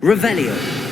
Revelio.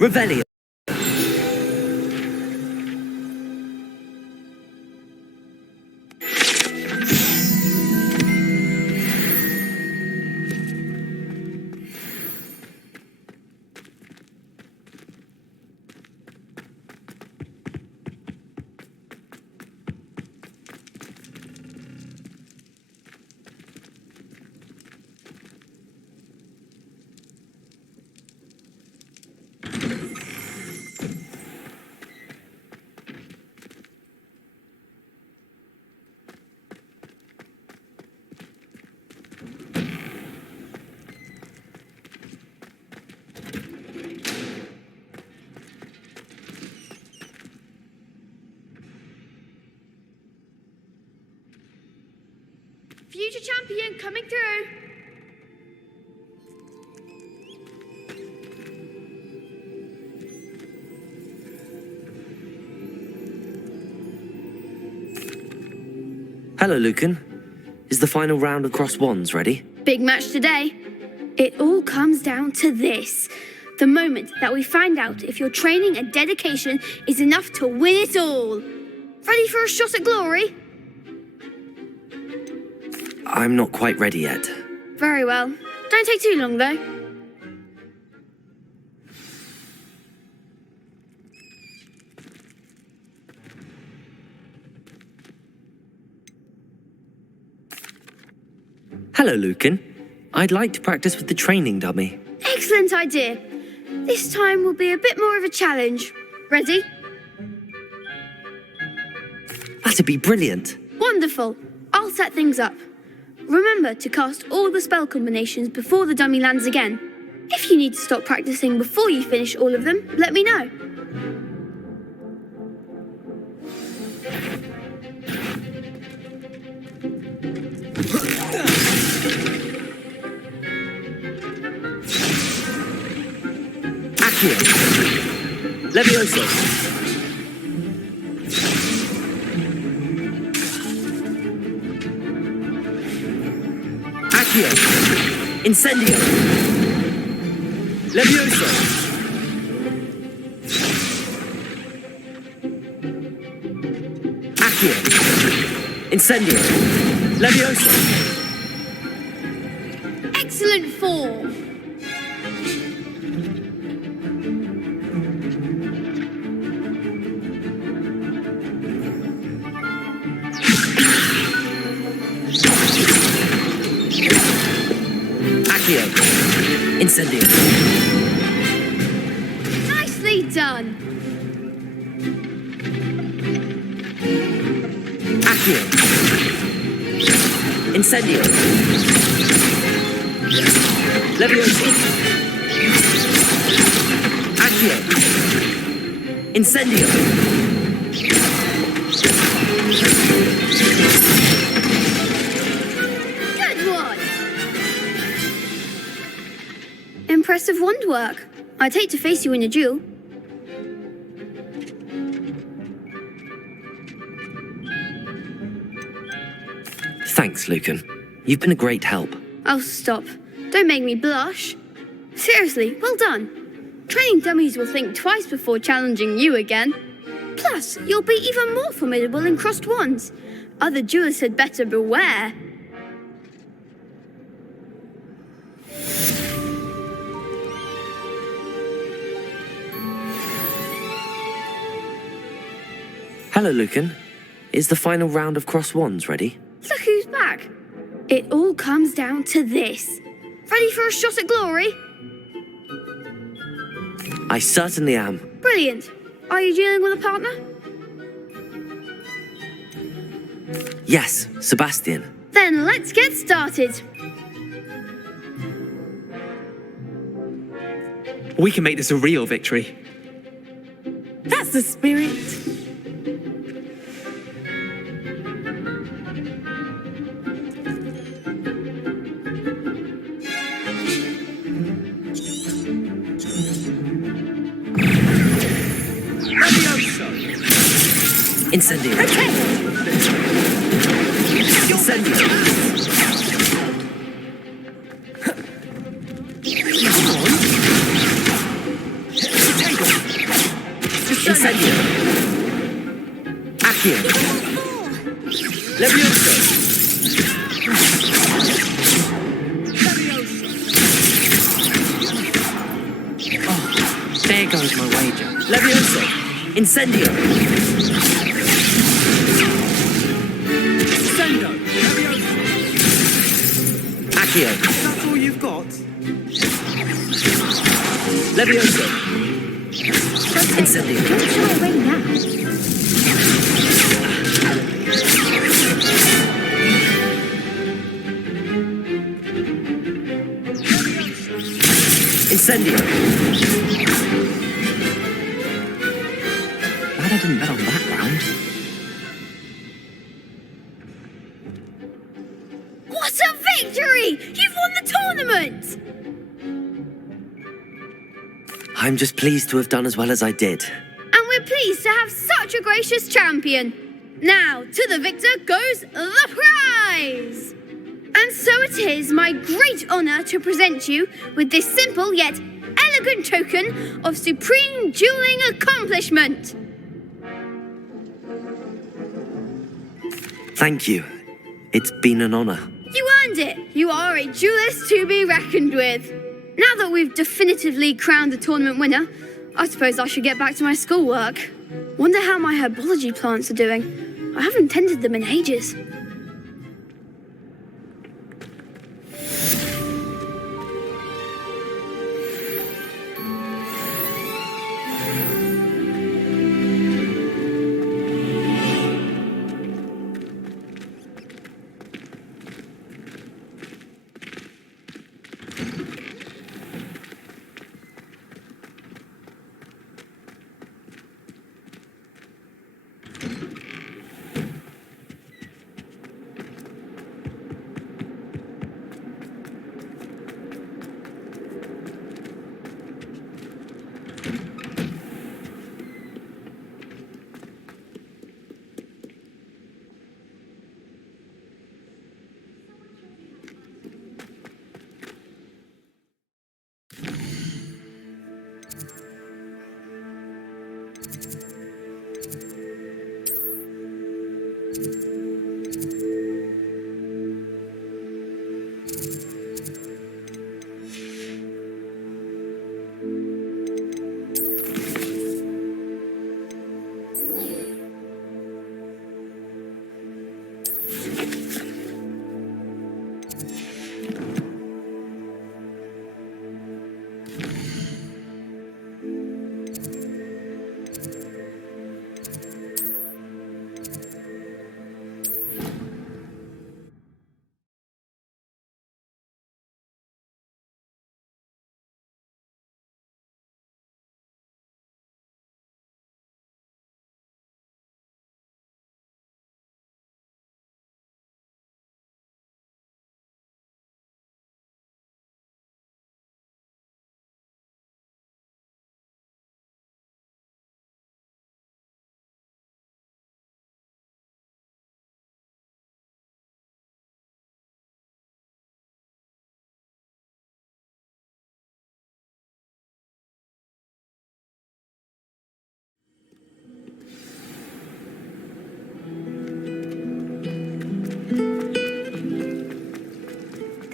Revelio. Future champion coming through. Hello, Lucan. Is the final round of Cross Wands ready? Big match today. It all comes down to this. The moment that we find out if your training and dedication is enough to win it all. Ready for a shot at glory? I'm not quite ready yet. Very well. Don't take too long, though. Hello, Lucan. I'd like to practice with the training dummy. Excellent idea. This time will be a bit more of a challenge. Ready? That'd be brilliant. Wonderful. I'll set things up. Remember to cast all the spell combinations before the dummy lands again. If you need to stop practicing before you finish all of them, let me know. Accio. Levioso. Accio. Incendio. Levioso! Accio! Incendio! Levioso! Excellent form. Accio! Incendio! Nicely done. Accio! Incendio! Levioso! Accio! Incendio! Good one. Impressive wand work. I'd hate to face you in a duel. Thanks, Lucan. You've been a great help. Oh, stop. Don't make me blush. Seriously, well done. Training dummies will think twice before challenging you again. Plus, you'll be even more formidable in crossed wands. Other duelists had better beware. Hello, Lucan. Is the final round of cross wands ready? Look who's back. It all comes down to this. Ready for a shot at glory? I certainly am. Brilliant. Are you dealing with a partner? Yes, Sebastian. Then let's get started. We can make this a real victory. That's the spirit. Incendio! Incendio! Incendio! Accio! Levioso! Oh, there goes my wager. Levioso! Incendio! Accio! That's all you've got? Levioso! Incendio! Don't show away now. Incendio! Glad I didn't bet on that round. What a victory! You've won the tournament! I'm just pleased to have done as well as I did. And we're pleased to have such a gracious champion. Now, to the victor goes the prize! And so it is my great honour to present you with this simple yet elegant token of supreme dueling accomplishment. Thank you. It's been an honour. You earned it. You are a duelist to be reckoned with. Now that we've definitively crowned the tournament winner, I suppose I should get back to my schoolwork. Wonder how my herbology plants are doing. I haven't tended them in ages.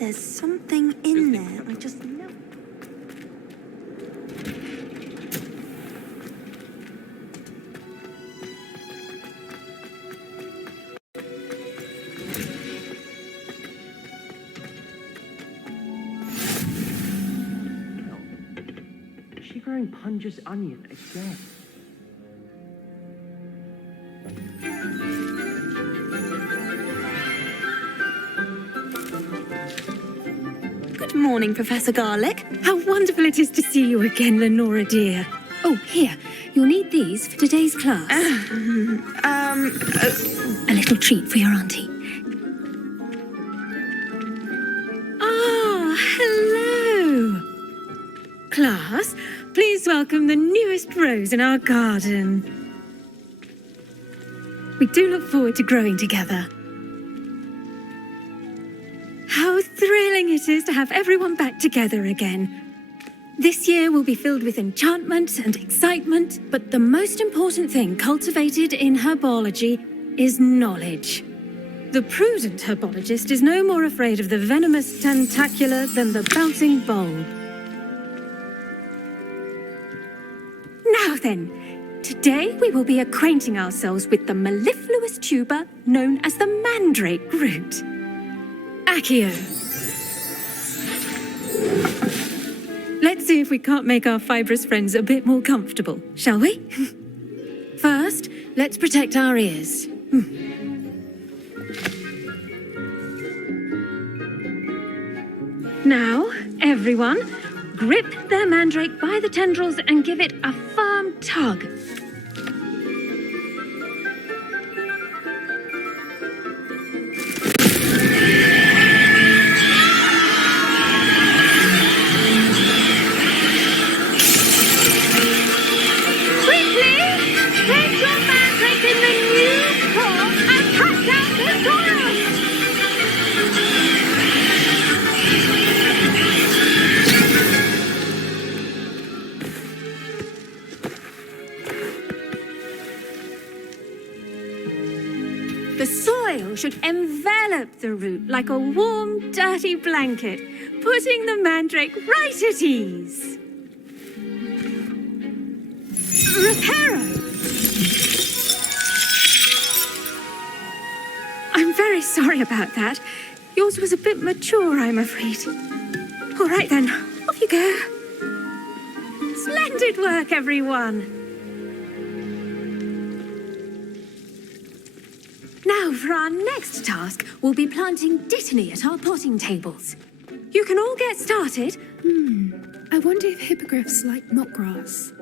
there's something in there. I just know. Is she growing Punja's onion again? Good morning, Professor Garlic. How wonderful it is to see you again, Lenora dear. Oh, here, you'll need these for today's class. A little treat for your auntie. Ah, hello. Class, please welcome the newest rose in our garden. We do look forward to growing together. How thrilling it is to have everyone back together again. This year will be filled with enchantment and excitement, but the most important thing cultivated in herbology is knowledge. The prudent herbologist is no more afraid of the venomous tentacular than the bouncing bulb. Now then, today we will be acquainting ourselves with the mellifluous tuber known as the mandrake root. Accio. Let's see if we can't make our fibrous friends a bit more comfortable, shall we? First, let's protect our ears. Now, everyone, grip their mandrake by the tendrils and give it a firm tug. The soil should envelop the root like a warm, dirty blanket, putting the mandrake right at ease. Reparo! I'm very sorry about that. Yours was a bit mature, I'm afraid. All right then, off you go. Splendid work, everyone. Now, for our next task, we'll be planting dittany at our potting tables. You can all get started. I wonder if hippogriffs like mock grass.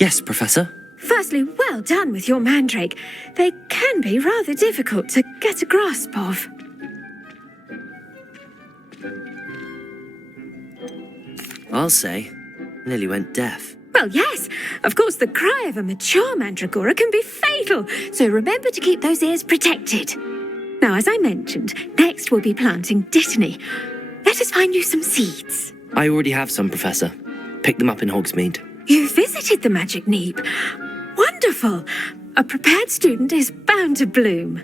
Yes, Professor. Firstly, well done with your mandrake. They can be rather difficult to get a grasp of. I'll say. Nearly went deaf. Well, yes. Of course, the cry of a mature mandragora can be fatal, so remember to keep those ears protected. Now, as I mentioned, next we'll be planting dittany. Let us find you some seeds. I already have some, Professor. Picked them up in Hogsmeade. You visited the Magic Neep. Wonderful. A prepared student is bound to bloom.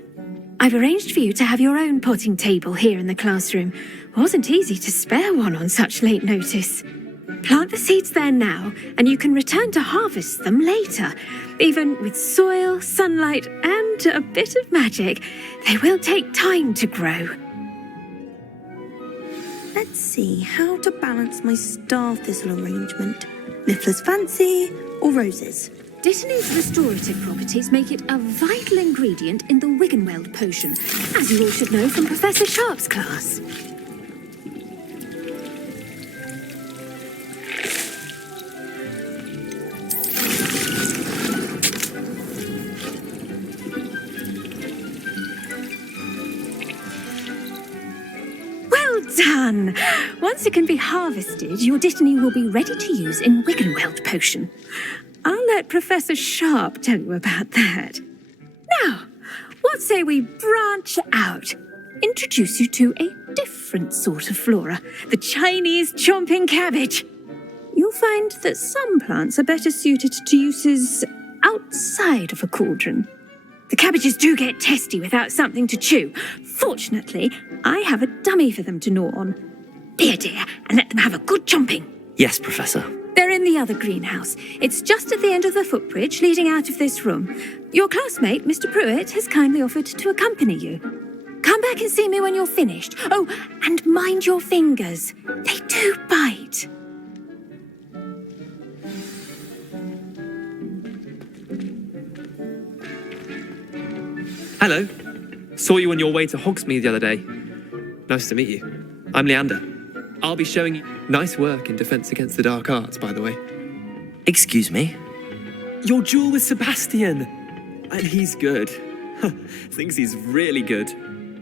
I've arranged for you to have your own potting table here in the classroom. Wasn't easy to spare one on such late notice. Plant the seeds there now, and you can return to harvest them later. Even with soil, sunlight, and a bit of magic, they will take time to grow. Let's see how to balance my star thistle arrangement. Niffler's fancy or roses? Dittany's restorative properties make it a vital ingredient in the Wiggenweld potion, as you all should know from Professor Sharp's class. Well done! Once it can be harvested, your dittany will be ready to use in Wiggenweld potion. I'll let Professor Sharp tell you about that. Now, what say we branch out? Introduce you to a different sort of flora, the Chinese chomping cabbage. You'll find that some plants are better suited to uses outside of a cauldron. The cabbages do get testy without something to chew. Fortunately, I have a dummy for them to gnaw on. Be a dear and let them have a good chomping. Yes, Professor. They're in the other greenhouse. It's just at the end of the footbridge leading out of this room. Your classmate, Mr. Pruitt, has kindly offered to accompany you. Come back and see me when you're finished. Oh, and mind your fingers. They do bite. Hello. Saw you on your way to Hogsmeade the other day. Nice to meet you. I'm Leander. I'll be showing you nice work in Defense Against the Dark Arts, by the way. Excuse me? Your duel with Sebastian. And he's good. Thinks he's really good.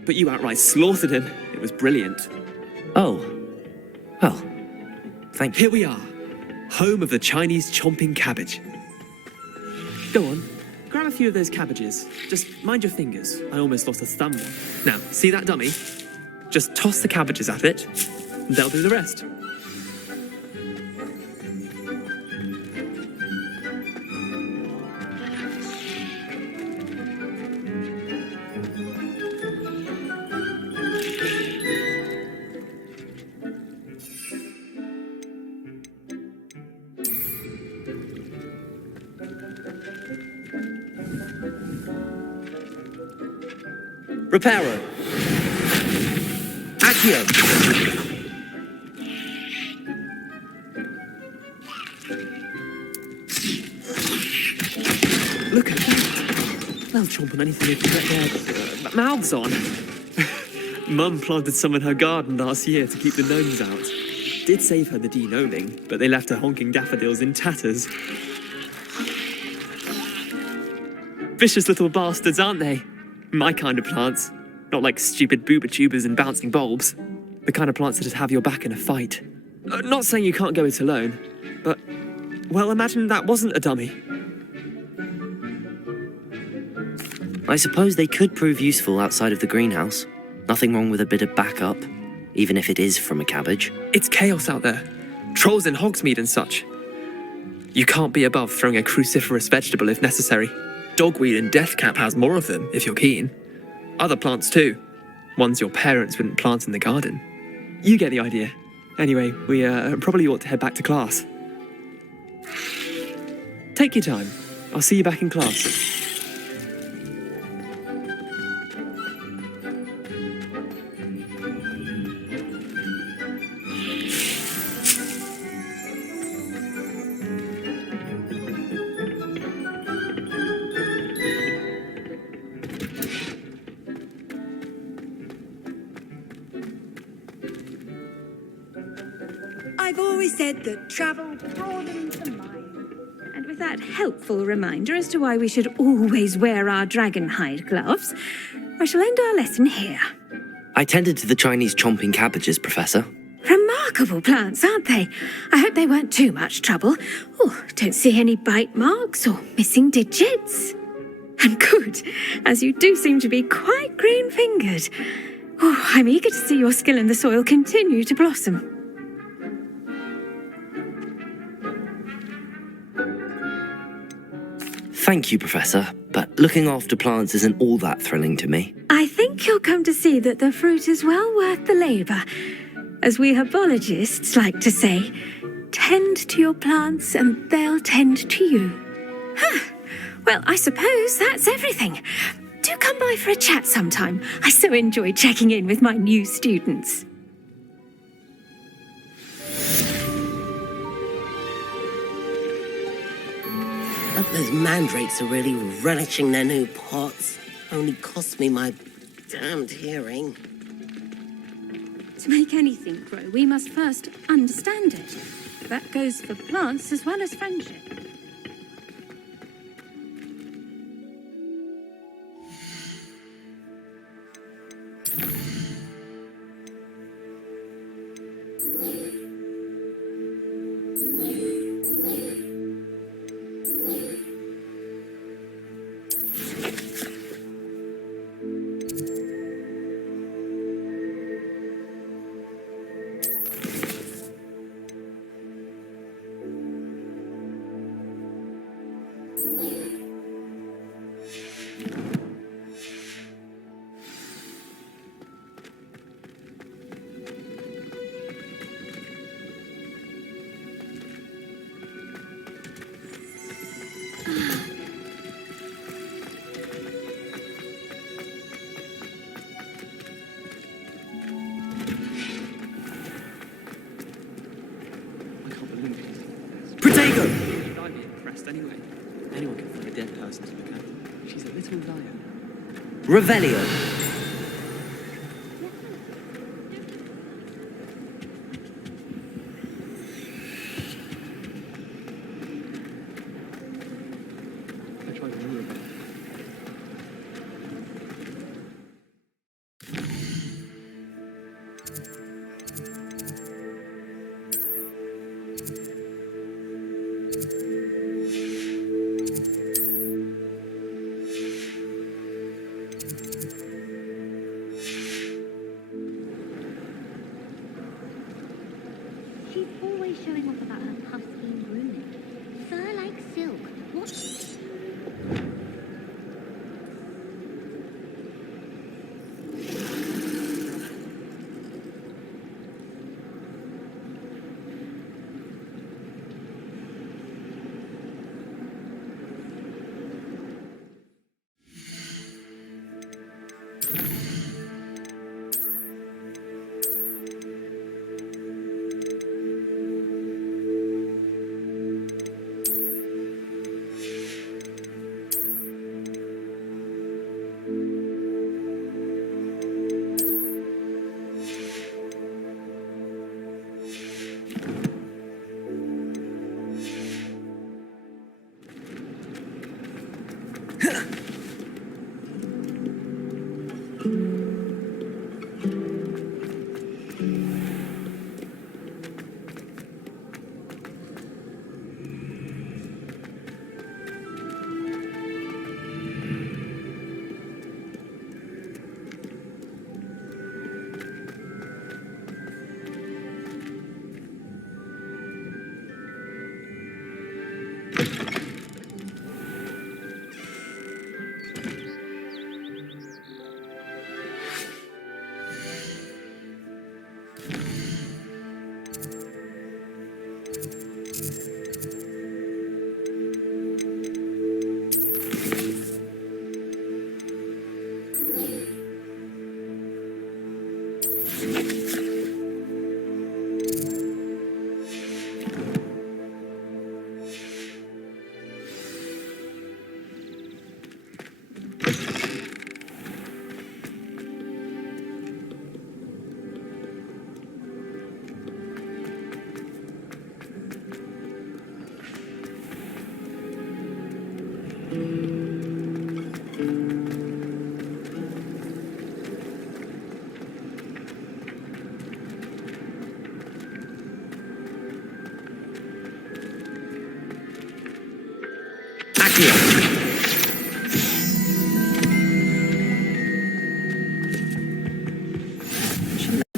But you outright slaughtered him. It was brilliant. Oh. Well, thank you. Here we are. Home of the Chinese chomping cabbage. Go on. Grab a few of those cabbages. Just mind your fingers. I almost lost a thumb one. Now, see that dummy? Just toss the cabbages at it, and they'll do the rest. Reparo. Accio. Look at that. They'll chomp on anything they can get their mouths on. Mum planted some in her garden last year to keep the gnomes out. Did save her the de-gnoming, but they left her honking daffodils in tatters. Vicious little bastards, aren't they? My kind of plants. Not like stupid booba tubers and bouncing bulbs. The kind of plants that just have your back in a fight. Not saying you can't go it alone, but, well, imagine that wasn't a dummy. I suppose they could prove useful outside of the greenhouse. Nothing wrong with a bit of backup, even if it is from a cabbage. It's chaos out there. Trolls in Hogsmeade and such. You can't be above throwing a cruciferous vegetable if necessary. Dogweed and deathcap has more of them, if you're keen. Other plants too. Ones your parents wouldn't plant in the garden. You get the idea. Anyway, we probably ought to head back to class. Take your time. I'll see you back in class. I've always said that travel broadens the mind. And with that helpful reminder as to why we should always wear our dragon hide gloves, I shall end our lesson here. I tended to the Chinese chomping cabbages, Professor. Remarkable plants, aren't they? I hope they weren't too much trouble. Oh, don't see any bite marks or missing digits. And good, as you do seem to be quite green-fingered. Oh, I'm eager to see your skill in the soil continue to blossom. Thank you, Professor, but looking after plants isn't all that thrilling to me. I think you'll come to see that the fruit is well worth the labour. As we herbologists like to say, tend to your plants and they'll tend to you. Well, I suppose that's everything. Do come by for a chat sometime. I so enjoy checking in with my new students. Those mandrakes are really relishing their new pots. Only cost me my damned hearing. To make anything grow, we must first understand it. That goes for plants as well as friendship. Protego! I'd be impressed anyway. Anyone can find a dead person to look at. She's a little lion. Revelio. I tried to move. She's always showing off about her puff-scheme grooming. Fur like silk. What?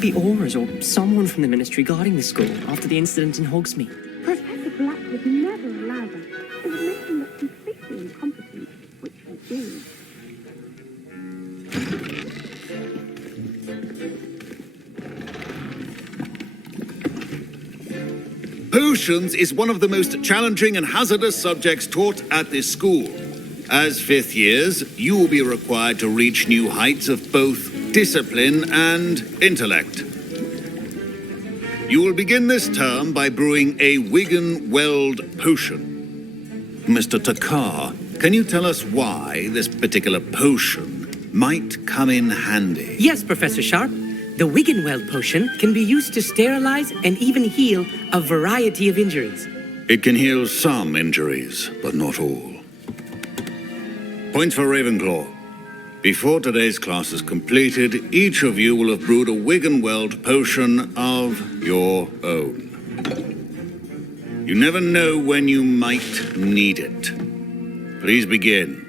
Be Aurors or someone from the ministry guarding the school after the incident in Hogsmeade. Professor Black would never allow that. It would make him look completely incompetent, which he is. Potions is one of the most challenging and hazardous subjects taught at this school. As fifth years, you will be required to reach new heights of both discipline and intellect. You will begin this term by brewing a Wigan-Weld potion. Mr. Takar, can you tell us why this particular potion might come in handy? Yes, Professor Sharp. The Wiggenweld potion can be used to sterilize and even heal a variety of injuries. It can heal some injuries, but not all. Points for Ravenclaw. Before today's class is completed, each of you will have brewed a Wiggenweld potion of your own. You never know when you might need it. Please begin.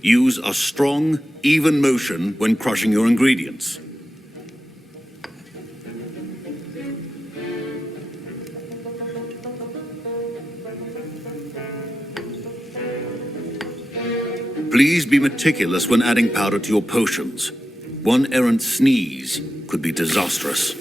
Use a strong, even motion when crushing your ingredients. Please be meticulous when adding powder to your potions. One errant sneeze could be disastrous.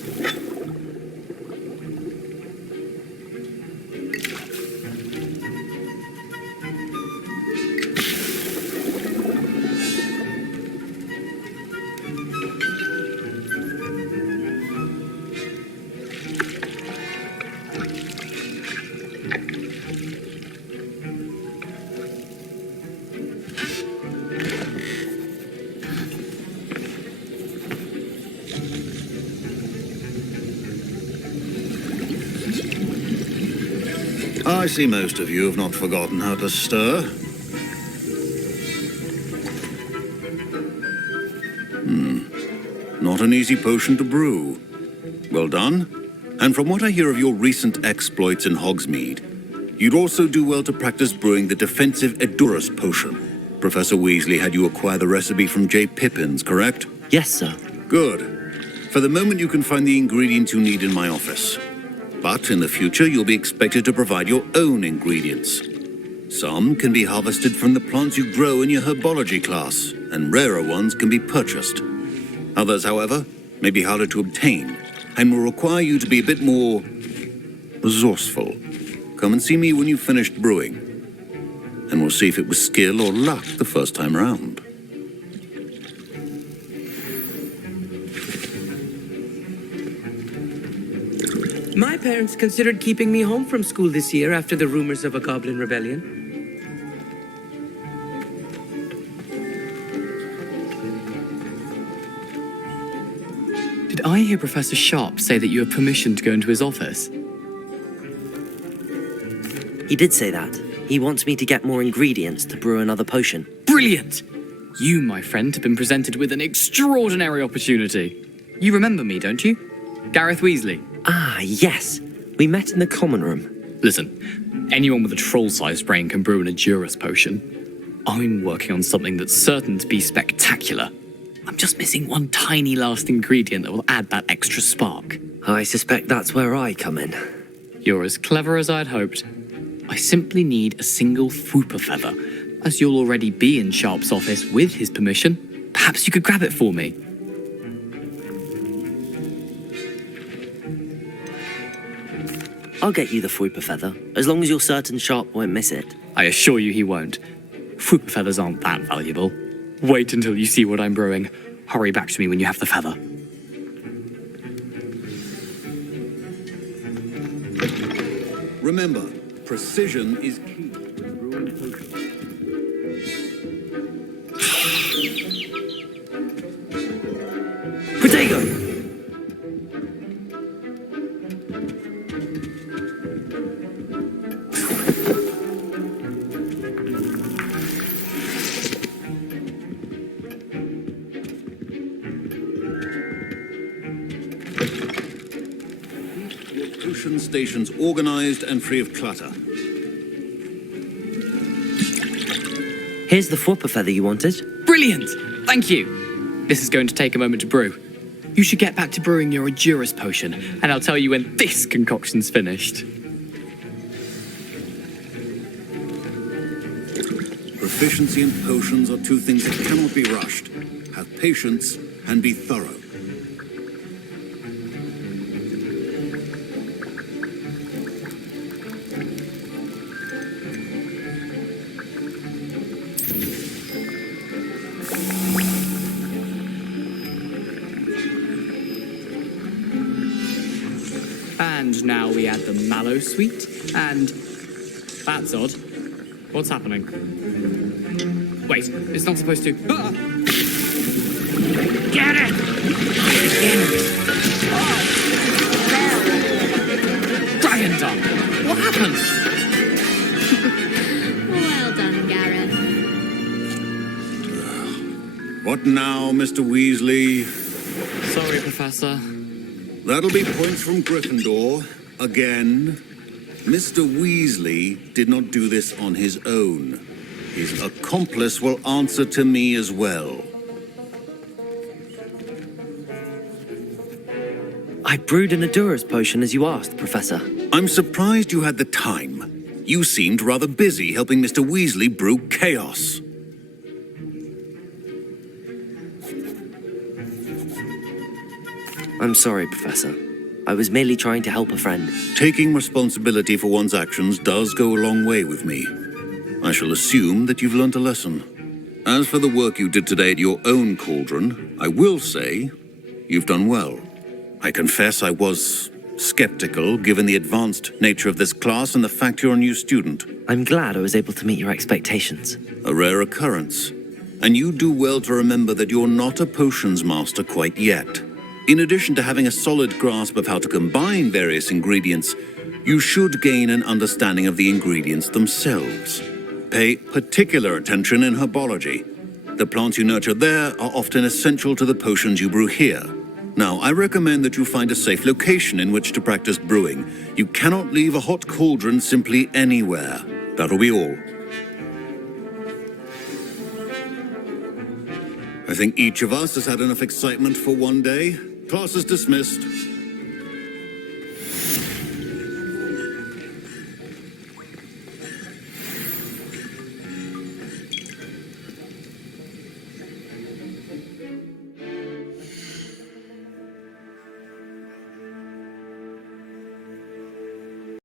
see most of you have not forgotten how to stir. Not an easy potion to brew. Well done. And from what I hear of your recent exploits in Hogsmeade, you'd also do well to practice brewing the defensive Edurus potion. Professor Weasley had you acquire the recipe from J. Pippins, correct? Yes, sir. Good. For the moment, you can find the ingredients you need in my office. But in the future, you'll be expected to provide your own ingredients. Some can be harvested from the plants you grow in your herbology class, and rarer ones can be purchased. Others, however, may be harder to obtain, and will require you to be a bit more resourceful. Come and see me when you've finished brewing, and we'll see if it was skill or luck the first time round. My parents considered keeping me home from school this year after the rumors of a goblin rebellion. Did I hear Professor Sharp say that you have permission to go into his office? He did say that. He wants me to get more ingredients to brew another potion. Brilliant! You, my friend, have been presented with an extraordinary opportunity. You remember me, don't you? Gareth Weasley. Ah, yes. We met in the common room. Listen, anyone with a troll-sized brain can brew an Edurus potion. I'm working on something that's certain to be spectacular. I'm just missing one tiny last ingredient that will add that extra spark. I suspect that's where I come in. You're as clever as I'd hoped. I simply need a single Fwooper feather. As you'll already be in Sharp's office with his permission, perhaps you could grab it for me. I'll get you the Fwooper feather, as long as you're certain Sharp won't miss it. I assure you he won't. Fwooper feathers aren't that valuable. Wait until you see what I'm brewing. Hurry back to me when you have the feather. Remember, precision is key when brewing potions. Protego! Potion stations organized and free of clutter. Here's the Fwooper feather you wanted. Brilliant! Thank you! This is going to take a moment to brew. You should get back to brewing your Edurus potion, and I'll tell you when this concoction's finished. Proficiency in potions are two things that cannot be rushed. Have patience and be thorough. And now we add the mallow sweet, and... That's odd. What's happening? Wait, it's not supposed to... Ah! Get it! Oh! Dragon Tongue! What happened? Well done, Gareth. What now, Mr. Weasley? Sorry, Professor. That'll be points from Gryffindor. Again. Mr. Weasley did not do this on his own. His accomplice will answer to me as well. I brewed an Edurus potion as you asked, Professor. I'm surprised you had the time. You seemed rather busy helping Mr. Weasley brew chaos. I'm sorry, Professor. I was merely trying to help a friend. Taking responsibility for one's actions does go a long way with me. I shall assume that you've learnt a lesson. As for the work you did today at your own cauldron, I will say you've done well. I confess I was skeptical, given the advanced nature of this class and the fact you're a new student. I'm glad I was able to meet your expectations. A rare occurrence. And you do well to remember that you're not a potions master quite yet. In addition to having a solid grasp of how to combine various ingredients, you should gain an understanding of the ingredients themselves. Pay particular attention in herbology. The plants you nurture there are often essential to the potions you brew here. Now, I recommend that you find a safe location in which to practice brewing. You cannot leave a hot cauldron simply anywhere. That'll be all. I think each of us has had enough excitement for one day. Class is dismissed.